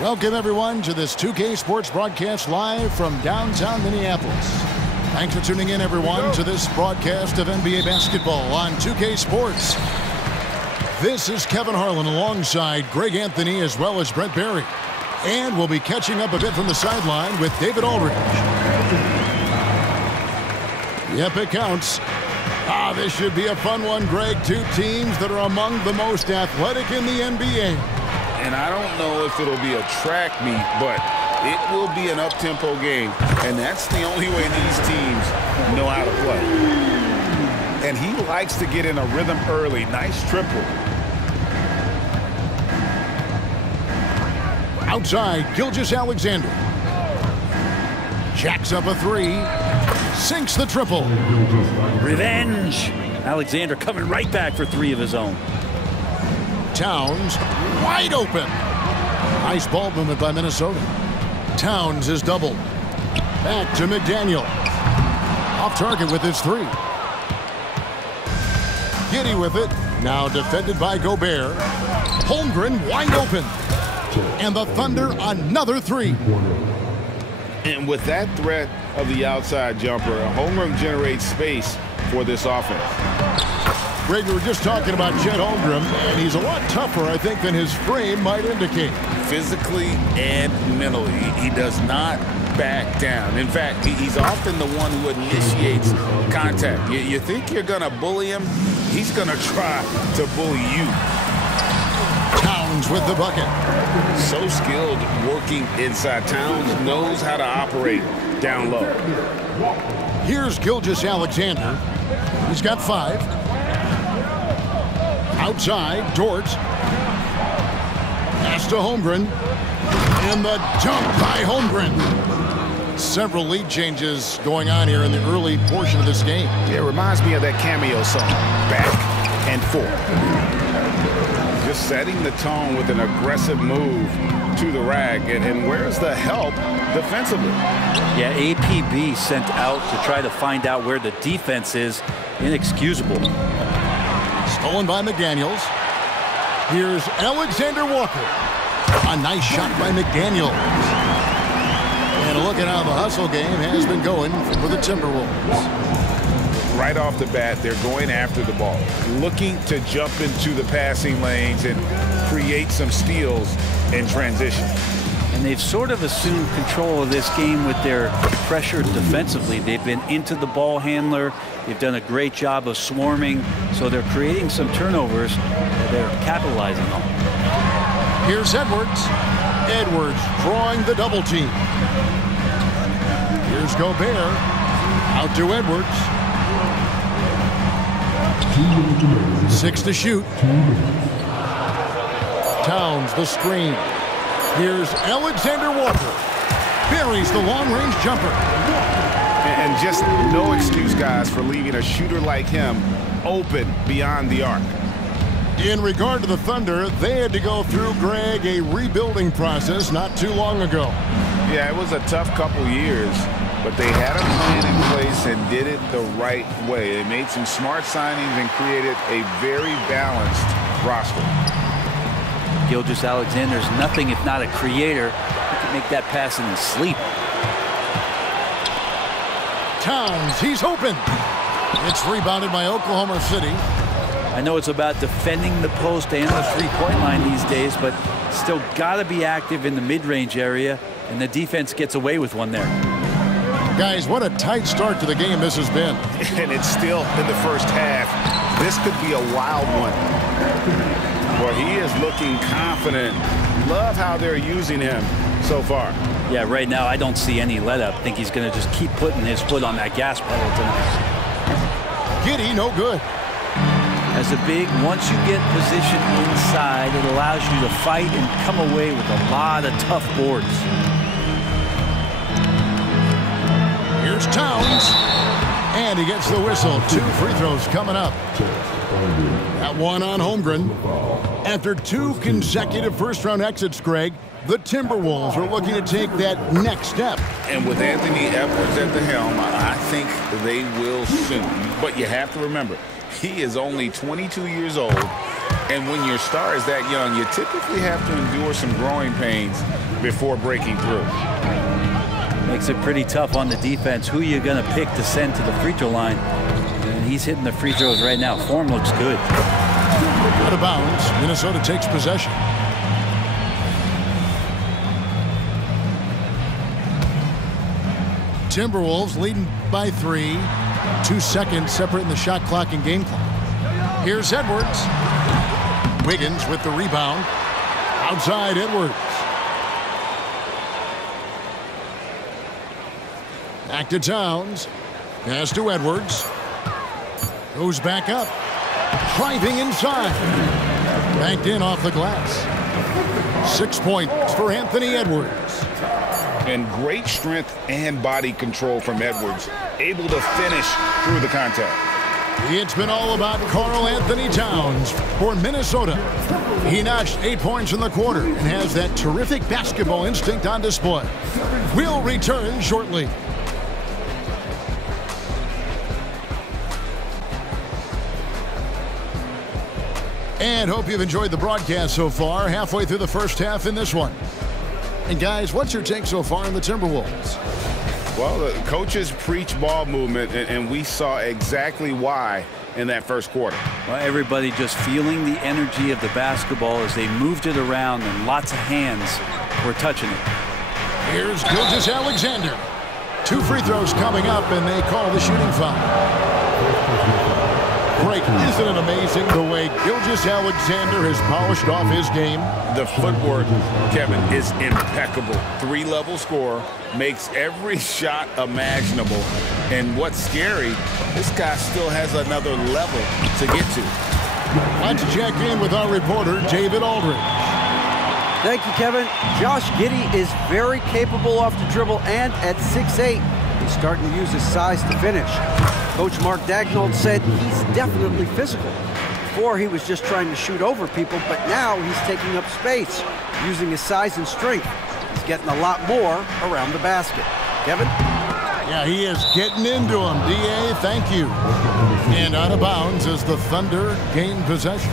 Welcome, everyone, to this 2K Sports broadcast live from downtown Minneapolis. Thanks for tuning in, everyone, to this broadcast of NBA basketball on 2K Sports. This is Kevin Harlan alongside Greg Anthony as well as Brent Barry. And we'll be catching up a bit from the sideline with David Aldridge. Yep, it counts. This should be a fun one, Greg. Two teams that are among the most athletic in the NBA. And I don't know if it'll be a track meet, but it will be an up-tempo game. And that's the only way these teams know how to play. And he likes to get in a rhythm early. Nice triple. Outside, Gilgeous-Alexander. Jacks up a three. Sinks the triple. Revenge. Alexander coming right back for three of his own. Towns wide open. Nice ball movement by Minnesota. Towns is doubled. Back to McDaniel. Off target with his three. Giddey with it. Now defended by Gobert. Holmgren wide open. And the Thunder another three. And with that threat of the outside jumper, Holmgren generates space for this offense. Greg, we were just talking about Chet Holmgren, and he's a lot tougher, I think, than his frame might indicate. Physically and mentally, he does not back down. In fact, he's often the one who initiates contact. You think you're going to bully him, he's going to try to bully you. Towns with the bucket. So skilled working inside. Towns knows how to operate down low. Here's Gilgeous-Alexander. He's got five. Outside, Dort. Pass to Holmgren. And the dunk by Holmgren. Several lead changes going on here in the early portion of this game. Yeah, it reminds me of that cameo song, Back and Forth. Just setting the tone with an aggressive move to the rack. And where's the help defensively? Yeah, APB sent out to try to find out where the defense is. Inexcusable. Stolen by McDaniels. Here's Alexander Walker. A nice shot by McDaniels. And look at how the hustle game has been going for the Timberwolves. Right off the bat, they're going after the ball, looking to jump into the passing lanes and create some steals in transition. And they've sort of assumed control of this game with their pressure defensively. They've been into the ball handler. They've done a great job of swarming. So they're creating some turnovers that they're capitalizing on. Here's Edwards. Edwards drawing the double team. Here's Gobert. Out to Edwards. 6 to shoot. Towns the screen. Here's Alexander Walker. Buries the long-range jumper. And just no excuse, guys, for leaving a shooter like him open beyond the arc. In regard to the Thunder, they had to go through, Greg, a rebuilding process not too long ago. Yeah, it was a tough couple years, but they had a plan in place and did it the right way. They made some smart signings and created a very balanced roster. Gilgeous-Alexander's nothing if not a creator. He can make that pass in his sleep. Towns, he's open. It's rebounded by Oklahoma City. I know it's about defending the post and the three-point line these days, but still got to be active in the mid-range area, and the defense gets away with one there. Guys, what a tight start to the game this has been. And it's still in the first half. This could be a wild one. Well, he is looking confident. Love how they're using him so far. Yeah, right now I don't see any let-up. I think he's going to just keep putting his foot on that gas pedal tonight. Giddey, no good. As a big, once you get positioned inside, it allows you to fight and come away with a lot of tough boards. Here's Towns. And he gets the whistle. 2 free throws coming up. That one on Holmgren. After 2 consecutive first-round exits, Greg, the Timberwolves are looking to take that next step. And with Anthony Edwards at the helm, I think they will soon. But you have to remember, he is only 22 years old, And when your star is that young, you typically have to endure some growing pains before breaking through. Makes it pretty tough on the defense. Who are you going to pick to send to the free throw line? And he's hitting the free throws right now. Form looks good. Out of bounds. Minnesota takes possession. Timberwolves leading by 3. 2 seconds separating the shot clock and game clock. Here's Edwards. Wiggins with the rebound. Outside Edwards. Back to Towns. Pass to Edwards. Goes back up. Driving inside. Backed in off the glass. 6 points for Anthony Edwards. And great strength and body control from Edwards. Able to finish through the contact. It's been all about Karl Anthony Towns for Minnesota. He notched 8 points in the quarter and has that terrific basketball instinct on display. We'll return shortly. And hope you've enjoyed the broadcast so far. Halfway through the first half in this one. And guys, what's your take so far on the Timberwolves? Well, the coaches preach ball movement, and we saw exactly why in that first quarter. Well, everybody just feeling the energy of the basketball as they moved it around, and lots of hands were touching it. Here's Gilgeous-Alexander. 2 free throws coming up, and they call the shooting foul. Great. Isn't it amazing the way Gilgeous-Alexander has polished off his game? The footwork, Kevin, is impeccable. 3-level scorer, makes every shot imaginable. And what's scary, this guy still has another level to get to. Let's check in with our reporter, David Aldridge. Thank you, Kevin. Josh Giddey is very capable off the dribble, and at 6'8", he's starting to use his size to finish. Coach Mark Daigneault said he's definitely physical. Before, he was just trying to shoot over people, but now he's taking up space, using his size and strength. He's getting a lot more around the basket. Kevin? Yeah, he is getting into him. D.A., thank you. And out of bounds as the Thunder gain possession.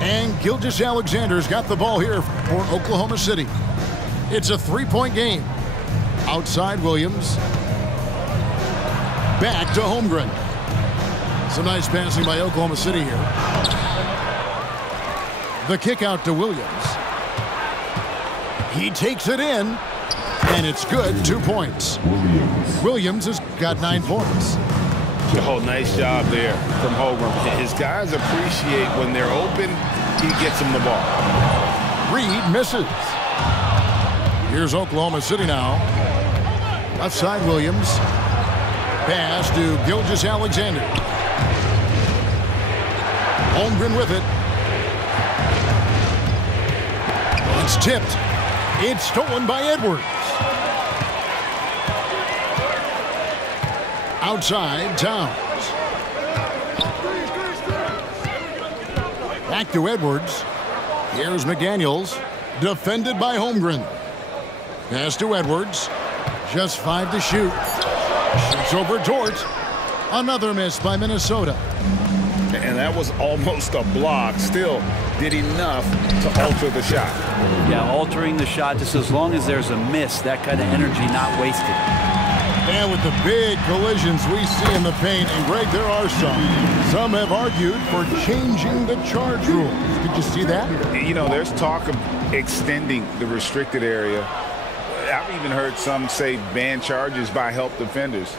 And Gilgeous-Alexander's got the ball here for Oklahoma City. It's a 3-point game. Outside Williams. Back to Holmgren. Some nice passing by Oklahoma City here. The kick out to Williams. He takes it in, and it's good. 2 points. Williams has got 9 points. Oh, nice job there from Holmgren. His guys appreciate when they're open, he gets them the ball. Reed misses. Here's Oklahoma City now. Left side Williams. Pass to Gilgeous-Alexander. Holmgren with it. It's tipped. It's stolen by Edwards. Outside Towns. Back to Edwards. Here's McDaniels. Defended by Holmgren. Pass to Edwards. Just 5 to shoot. Shoots over Dort. Another miss by Minnesota. And that was almost a block. Still did enough to alter the shot. Yeah, altering the shot just as long as there's a miss. That kind of energy not wasted. And with the big collisions we see in the paint, and Greg, there are some. Some have argued for changing the charge rules. Did you see that? You know, there's talk of extending the restricted area. I've even heard some say ban charges by help defenders.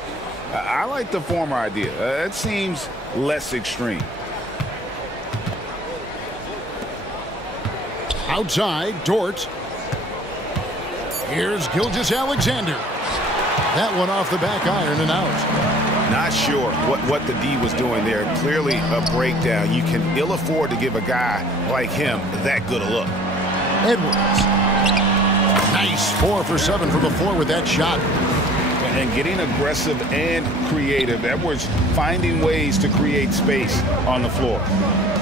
I like the former idea. It seems less extreme. Outside, Dort. Here's Gilgeous-Alexander. That one off the back iron and out. Not sure what the D was doing there. Clearly a breakdown. You can ill afford to give a guy like him that good a look. Edwards. Nice 4 for 7 from the floor with that shot. And getting aggressive and creative. Edwards finding ways to create space on the floor.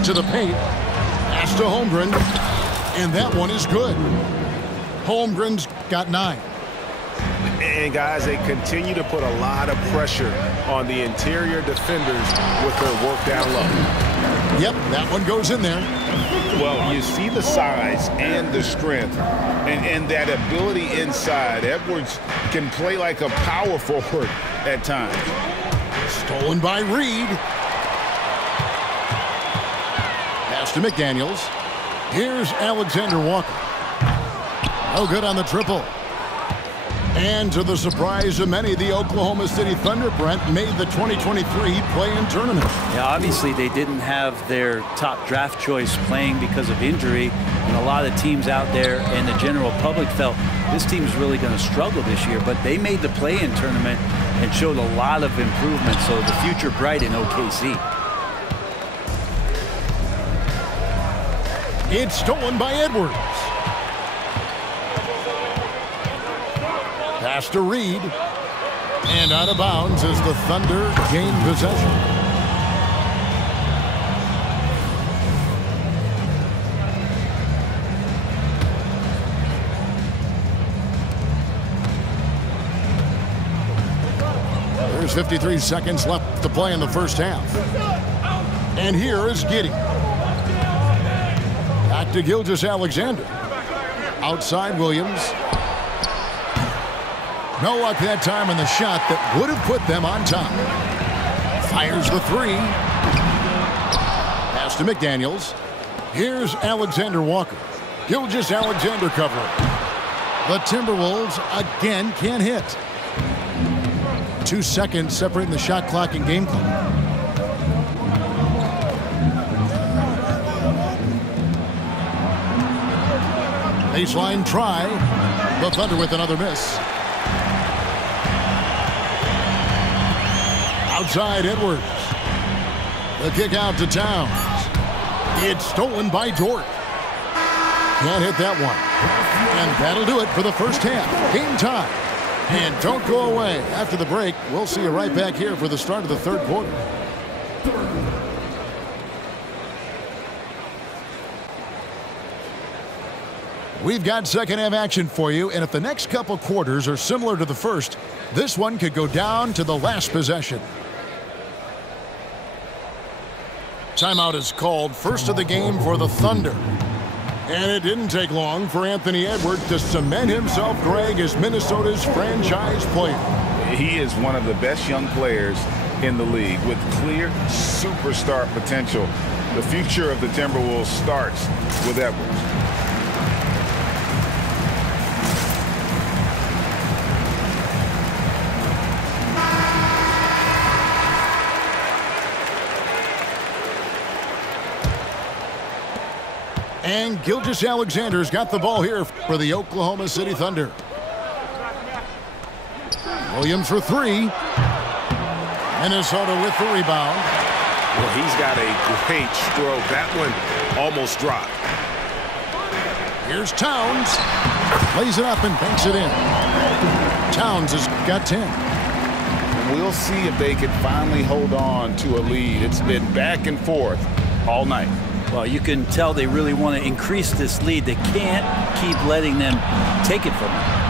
To the paint. Pass to Holmgren. And that one is good. Holmgren's got 9. And, guys, they continue to put a lot of pressure on the interior defenders with their work down low. Yep, that one goes in there. Well, you see the size and the strength and that ability inside. Edwards can play like a power forward at times. Stolen by Reed. Pass to McDaniels. Here's Alexander Walker. No good on the triple. And to the surprise of many, the Oklahoma City Thunder, Brent, made the 2023 play-in tournament. Yeah, obviously they didn't have their top draft choice playing because of injury, and a lot of teams out there and the general public felt this team is really going to struggle this year, but they made the play-in tournament and showed a lot of improvement, so the future bright in OKC. It's stolen by Edwards. Pass to Reed. And out of bounds as the Thunder gain possession. There's 53 seconds left to play in the first half. And here is Giddey. Back to Gilgeous-Alexander. Outside Williams. No luck that time on the shot that would have put them on top. Fires the three. Pass to McDaniels. Here's Alexander Walker. Gilgeous-Alexander covering. The Timberwolves again can't hit. 2 seconds separating the shot clock and game clock. Baseline try. The Thunder with another miss. Outside Edwards. The kick out to Towns. It's stolen by Dort. Can't hit that one. And that'll do it for the first half. Game time. And don't go away. After the break, we'll see you right back here for the start of the third quarter. We've got second half action for you, and if the next couple quarters are similar to the first, this one could go down to the last possession. Timeout is called, first of the game for the Thunder. And it didn't take long for Anthony Edwards to cement himself, Greg, as Minnesota's franchise player. He is one of the best young players in the league with clear superstar potential. The future of the Timberwolves starts with Edwards. And Gilgeous-Alexander's got the ball here for the Oklahoma City Thunder. Williams for three. Minnesota with the rebound. Well, he's got a great stroke. That one almost dropped. Here's Towns. Plays it up and banks it in. Towns has got 10. We'll see if they can finally hold on to a lead. It's been back and forth all night. Well, you can tell they really want to increase this lead. They can't keep letting them take it from them.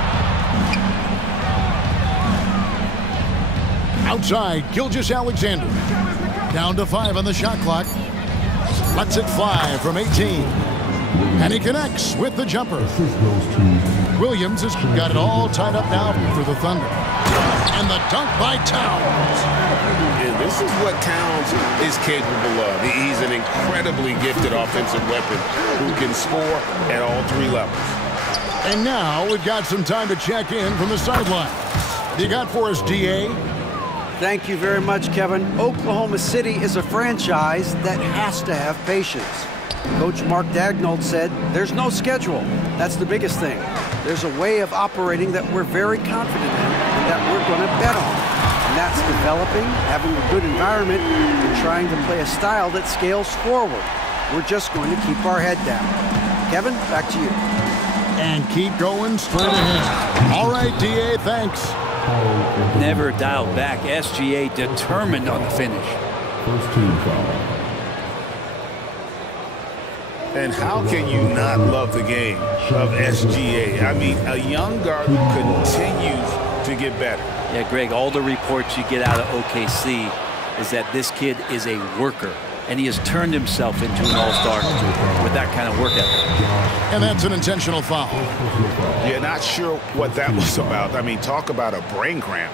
Outside, Gilgeous-Alexander. Down to 5 on the shot clock. Lets it fly from 18. And he connects with the jumper. Williams has got it all tied up now for the Thunder. And the dunk by Towns. And this is what Towns is capable of. He's an incredibly gifted offensive weapon who can score at all 3 levels. And now we've got some time to check in from the sideline. What do you got for us, DA? Thank you very much, Kevin. Oklahoma City is a franchise that has to have patience. Coach Mark Daigneault said, there's no schedule. That's the biggest thing. There's a way of operating that we're very confident in and that we're going to bet on. And that's developing, having a good environment, and trying to play a style that scales forward. We're just going to keep our head down. Kevin, back to you. And keep going straight ahead. All right, DA, thanks. Never dialed back. SGA determined on the finish. First team foul. And how can you not love the game of SGA? I mean, a young guard who continues to get better. Yeah, Greg, all the reports you get out of OKC is that this kid is a worker, and he has turned himself into an all-star with that kind of work ethic. And that's an intentional foul. Yeah, not sure what that was about. I mean, talk about a brain cramp.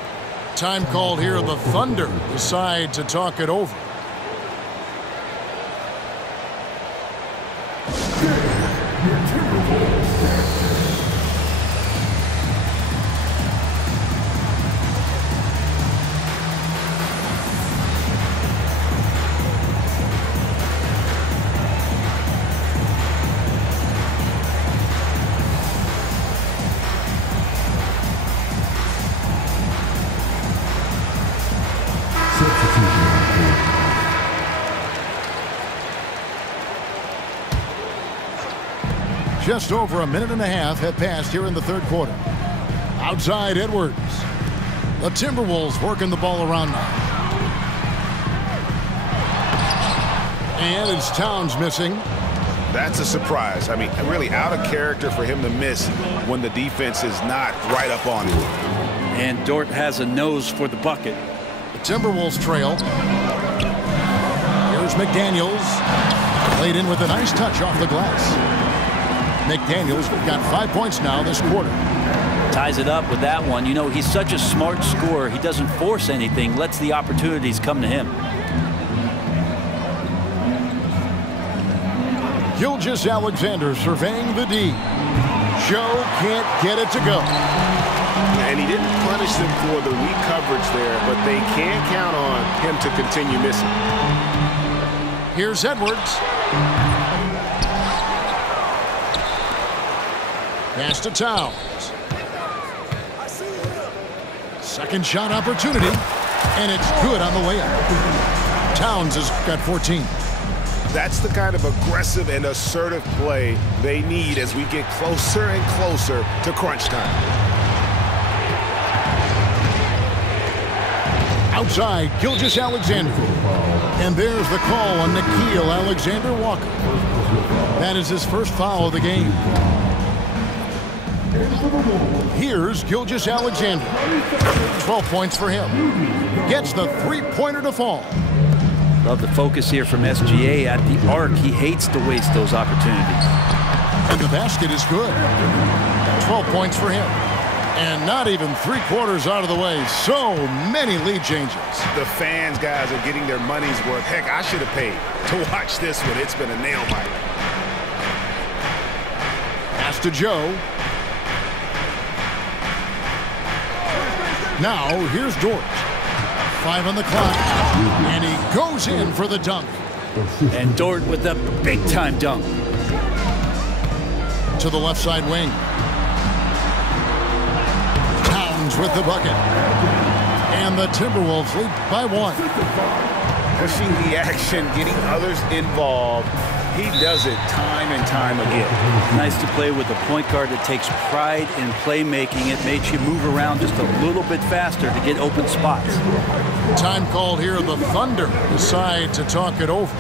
Time called here. The Thunder decide to talk it over. Just over a minute and a half have passed here in the third quarter. Outside Edwards. The Timberwolves working the ball around now. And it's Towns missing. That's a surprise. I mean, really out of character for him to miss when the defense is not right up on him. And Dort has a nose for the bucket. The Timberwolves trail. Here's McDaniels. Played in with a nice touch off the glass. McDaniels got 5 points now this quarter. Ties it up with that one. You know, he's such a smart scorer. He doesn't force anything, lets the opportunities come to him. Gilgeous-Alexander surveying the D. Joe can't get it to go. And he didn't punish them for the weak coverage there, but they can count on him to continue missing. Here's Edwards. Pass to Towns. Second shot opportunity, and it's good on the way up. Towns has got 14. That's the kind of aggressive and assertive play they need as we get closer and closer to crunch time. Outside, Gilgeous-Alexander. And there's the call on Nickeil Alexander-Walker. That is his first foul of the game. Here's Gilgeous-Alexander. 12 points for him. Gets the three-pointer to fall. Love the focus here from SGA at the arc. He hates to waste those opportunities. And the basket is good. 12 points for him. And not even 3/4 out of the way. So many lead changes. The fans, guys, are getting their money's worth. Heck, I should have paid to watch this one. It's been a nail biter. Pass to Joe. Now, here's Dort. 5 on the clock. And he goes in for the dunk. And Dort with the big-time dunk. To the left side wing. Towns with the bucket. And the Timberwolves lead by 1. Pushing the action, getting others involved. He does it time and time again. Nice to play with a point guard that takes pride in playmaking. It makes you move around just a little bit faster to get open spots. Time called here. The Thunder decide to talk it over.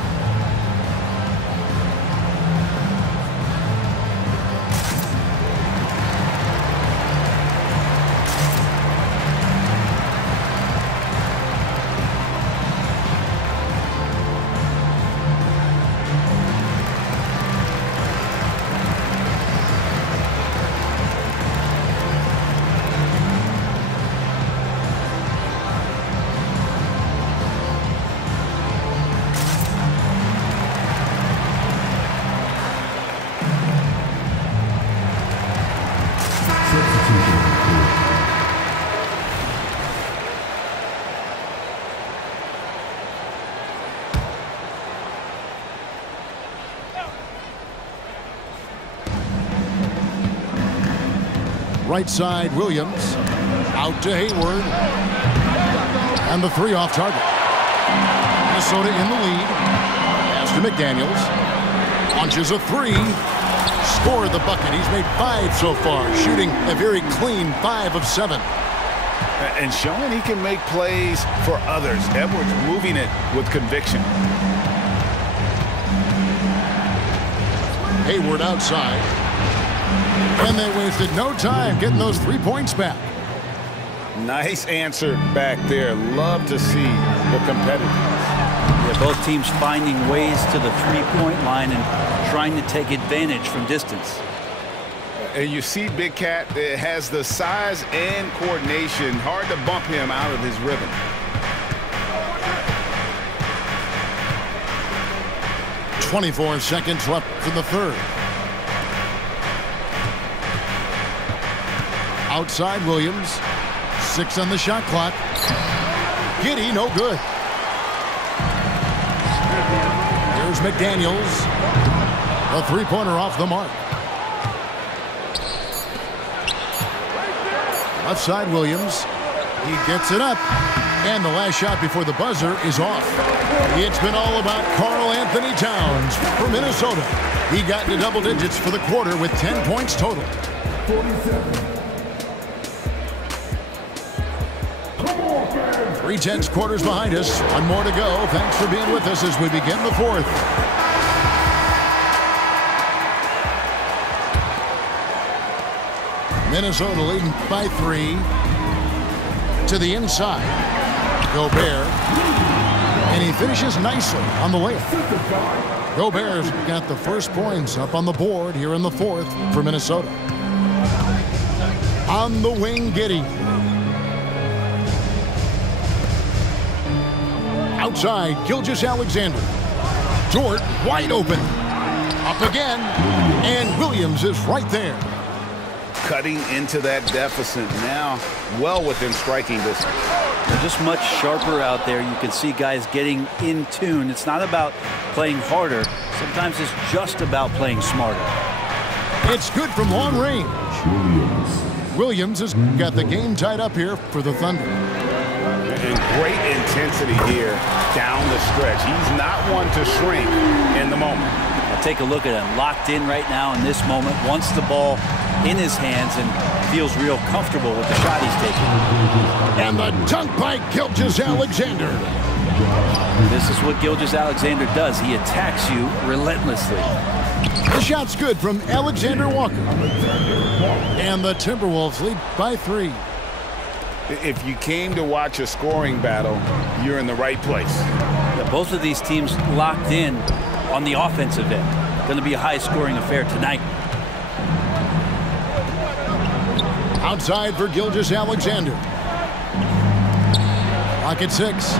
Right side, Williams. Out to Hayward. And the 3 off target. Minnesota in the lead. Pass to McDaniels. Launches a 3. Scored the bucket. He's made 5 so far. Shooting a very clean 5 of 7. And showing he can make plays for others. Edwards moving it with conviction. Hayward outside. And they wasted no time getting those 3 points back. Nice answer back there. Love to see the competitiveness. Yeah, both teams finding ways to the three-point line and trying to take advantage from distance. And you see Big Cat has the size and coordination. Hard to bump him out of his rhythm. .24 seconds left for the third. Outside Williams. 6 on the shot clock. Giddey, no good. Here's McDaniels. A three-pointer off the mark. Left side Williams. He gets it up. And the last shot before the buzzer is off. It's been all about Karl Anthony Towns for Minnesota. He got into double digits for the quarter with 10 points total. 3/10 quarters behind us. One more to go. Thanks for being with us as we begin the fourth. Minnesota leading by 3. To the inside. Gobert. And he finishes nicely on the layup. Gobert's got the first points up on the board here in the fourth for Minnesota. On the wing, Giddey. Outside, Gilgeous-Alexander. Dort wide open. Up again. And Williams is right there. Cutting into that deficit now, well within striking distance. They're just much sharper out there. You can see guys getting in tune. It's not about playing harder. Sometimes it's just about playing smarter. It's good from long range. Williams has got the game tied up here for the Thunder. And great intensity here down the stretch. He's not one to shrink in the moment. Now take a look at him. Locked in right now in this moment. Wants the ball in his hands and feels real comfortable with the shot he's taking. And the dunk by Gilgeous-Alexander. This is what Gilgeous-Alexander does. He attacks you relentlessly. The shot's good from Alexander Walker. And the Timberwolves lead by 3. If you came to watch a scoring battle, you're in the right place. Yeah, both of these teams locked in on the offensive end. Going to be a high-scoring affair tonight. Outside for Gilgeous-Alexander. Clock at 6.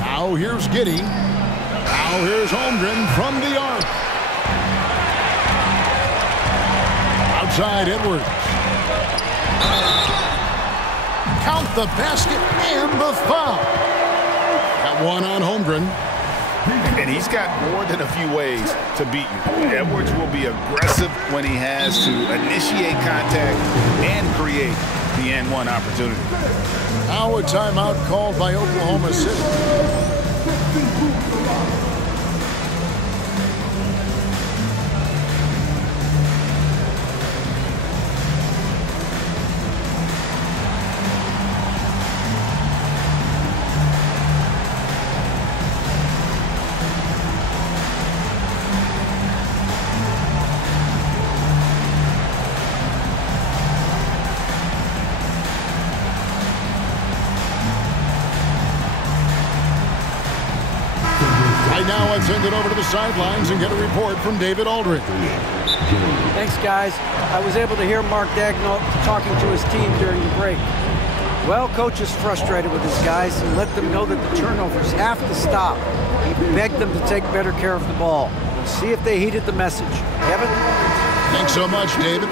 Now here's Giddey. Now here's Holmgren from the arc. Outside Edwards. Count the basket and the foul. That one on Holmgren. And he's got more than a few ways to beat you. Edwards will be aggressive when he has to initiate contact and create the N1 opportunity. Now a timeout called by Oklahoma City. Now let's send it over to the sidelines and get a report from David Aldridge. Thanks, guys. I was able to hear Mark Daigneault talking to his team during the break. Well, coach is frustrated with his guys and let them know that the turnovers have to stop. He begged them to take better care of the ball. We'll see if they heeded the message. Kevin? Thanks so much, David.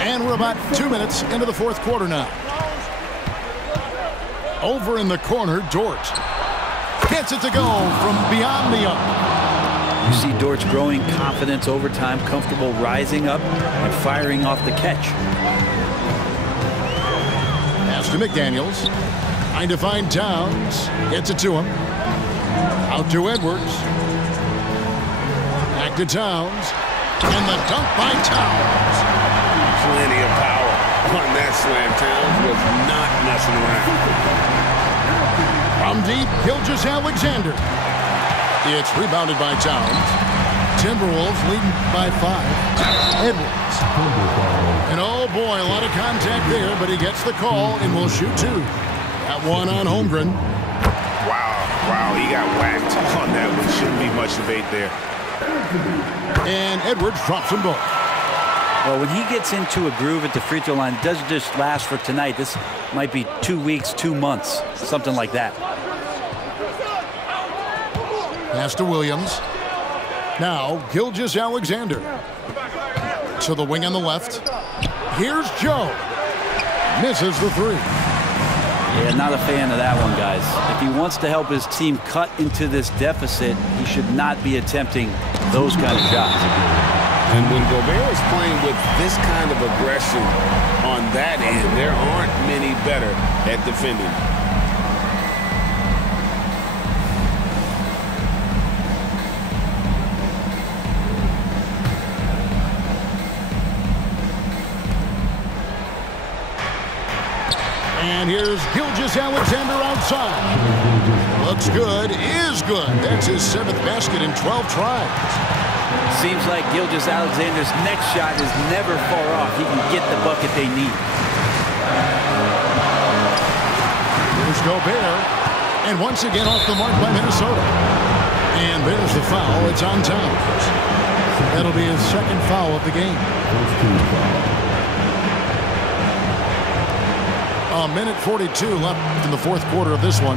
And we're about 2 minutes into the fourth quarter now. Over in the corner, Dort. Gets it to go from beyond the arc. You see Dort's growing confidence over time, comfortable rising up and firing off the catch. Pass to McDaniels. Trying to find Towns. Gets it to him. Out to Edwards. Back to Towns. And the dunk by Towns. Plenty of power on that slam. Towns was not messing around. From deep, Gilgeous-Alexander. It's rebounded by Towns. Timberwolves leading by 5. Edwards. And oh boy, a lot of contact there, but he gets the call and will shoot 2. That one on Holmgren. Wow, he got whacked on that one. Shouldn't be much debate there. And Edwards drops them both. Well, when he gets into a groove at the free throw line, it doesn't just last for tonight. This might be 2 weeks, 2 months, something like that. Pass to Williams. Now, Gilgeous-Alexander. To the wing on the left. Here's Joe. Misses the 3. Yeah, not a fan of that one, guys. If he wants to help his team cut into this deficit, he should not be attempting those kind of shots. And when Gobert is playing with this kind of aggression on that end, there aren't many better at defending. And here's Gilgeous-Alexander outside. Looks good, is good. That's his 7th basket in 12 tries. Seems like Gilgeous-Alexander's next shot is never far off. He can get the bucket they need. Here's Gobert. And once again off the mark by Minnesota. And there's the foul. It's on Towns. That'll be his 2nd foul of the game. A minute 42 left in the 4th quarter of this one.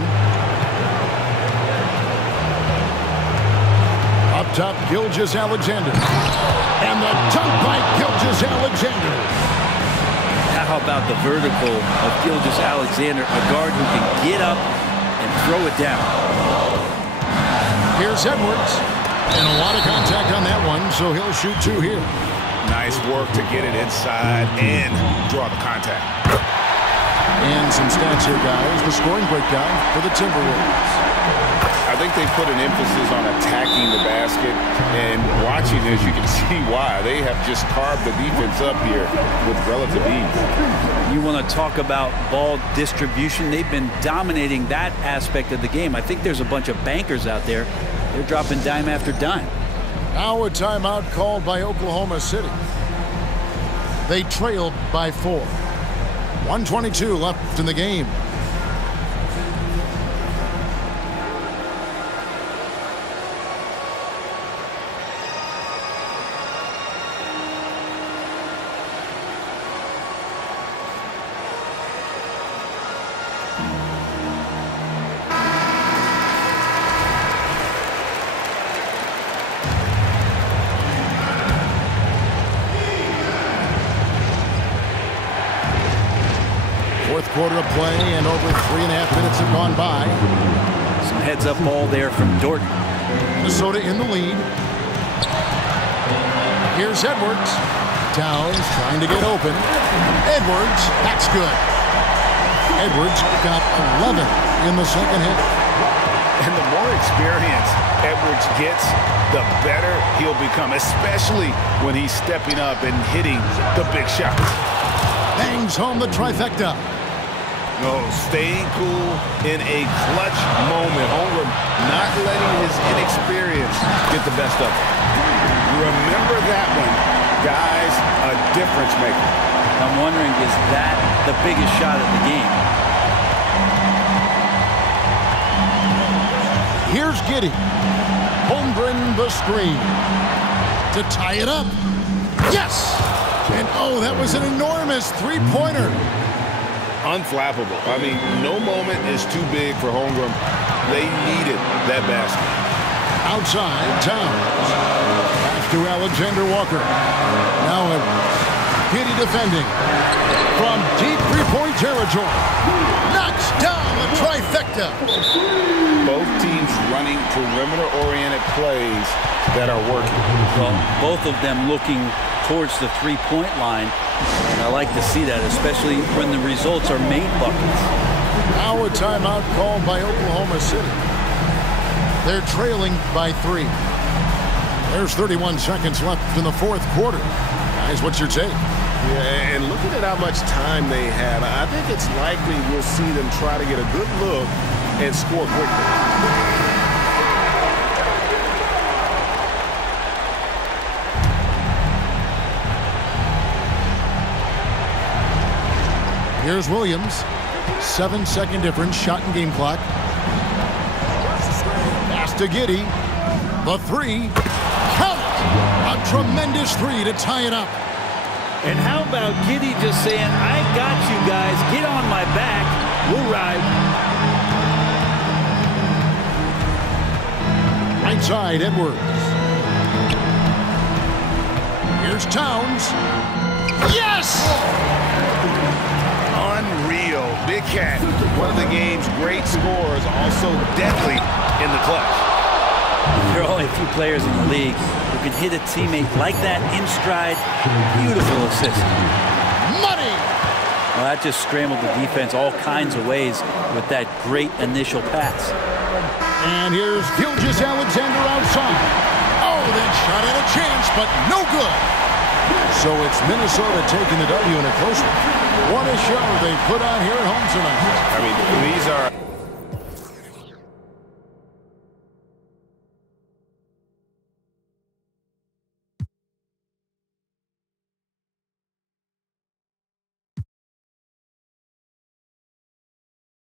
Up top, Gilgeous-Alexander. And the dunk by Gilgeous-Alexander. How about the vertical of Gilgeous-Alexander, a guard who can get up and throw it down. Here's Edwards. And a lot of contact on that one, so he'll shoot 2 here. Nice work to get it inside and draw the contact. And some stats here, guys. The scoring breakdown for the Timberwolves. I think they put an emphasis on attacking the basket, and watching this, you can see why. They have just carved the defense up here with relative ease. You want to talk about ball distribution. They've been dominating that aspect of the game. I think there's a bunch of bankers out there. They're dropping dime after dime. Now a timeout called by Oklahoma City. They trailed by 4. 1:22 left in the game. Quarter of play, and over 3.5 minutes have gone by. Some heads-up ball there from Dorton. Minnesota in the lead. Here's Edwards. Towns trying to get open. Edwards, that's good. Edwards got 11 in the 2nd half. And the more experience Edwards gets, the better he'll become, especially when he's stepping up and hitting the big shots. Bangs home the trifecta. No, staying cool in a clutch moment. Holmgren not letting his inexperience get the best of him. Remember that one, guys, a difference maker. I'm wondering, is that the biggest shot of the game? Here's Giddey. Holmgren the screen. To tie it up. Yes! And oh, that was an enormous 3-pointer. Unflappable. I mean, no moment is too big for Holmgren. They needed that basket. Outside, Towns. Pass to Alexander Walker. Now Giddey defending. From deep 3-point territory. Knocks down the trifecta. Both teams running perimeter-oriented plays that are working. Well, both of them looking towards the 3-point line. And I like to see that, especially when the results are made buckets. Now a timeout called by Oklahoma City. They're trailing by 3. There's 31 seconds left in the 4th quarter. Guys, what's your take? Yeah, and looking at how much time they have, I think it's likely we'll see them try to get a good look and score quickly. Here's Williams. 7-second difference, shot and game clock. Pass to Giddey. The three. Count it! A tremendous three to tie it up. And how about Giddey just saying, I got you guys, get on my back, we'll ride. Right side, Edwards. Here's Towns. Yes! Unreal. Big Cat, one of the game's great scorers, also deadly in the clutch. There are only a few players in the league who can hit a teammate like that in stride. Beautiful assist. Money! Well, that just scrambled the defense all kinds of ways with that great initial pass. And here's Gilgeous-Alexander outside. Oh, they shot at a chance, but no good. So it's Minnesota taking the W in a close one. What a show they put on here at home tonight. I mean, these are